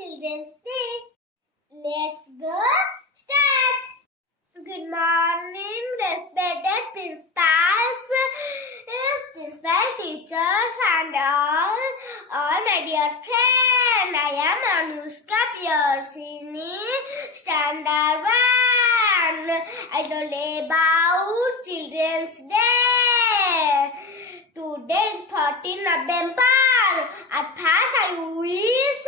Children's Day. Let's go start. Good morning, respected principals, principal teachers, and all my dear friends. I am Anushka Piercini, Standard 1. I told about Children's Day. Today is 14 November. At first, I wish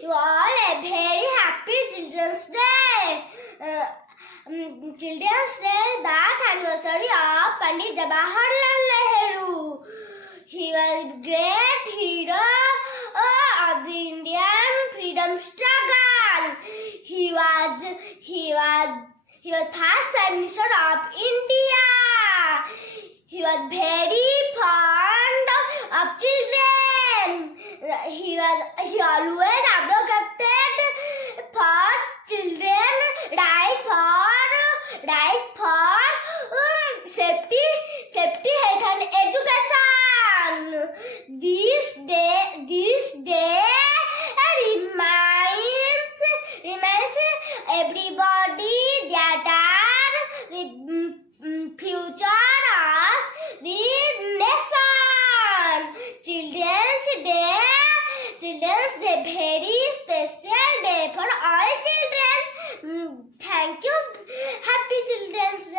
you all a very happy Children's Day. Children's Day birth anniversary of Pandit Jawaharlal Nehru. He was great hero of the Indian freedom struggle. He was first Prime Minister of India. He was very fond of children. He always advocated for children, right for safety, health and education. This day reminds everybody that are the future of the nation. Children's Day, very special day for all children. Thank you. Happy Children's Day.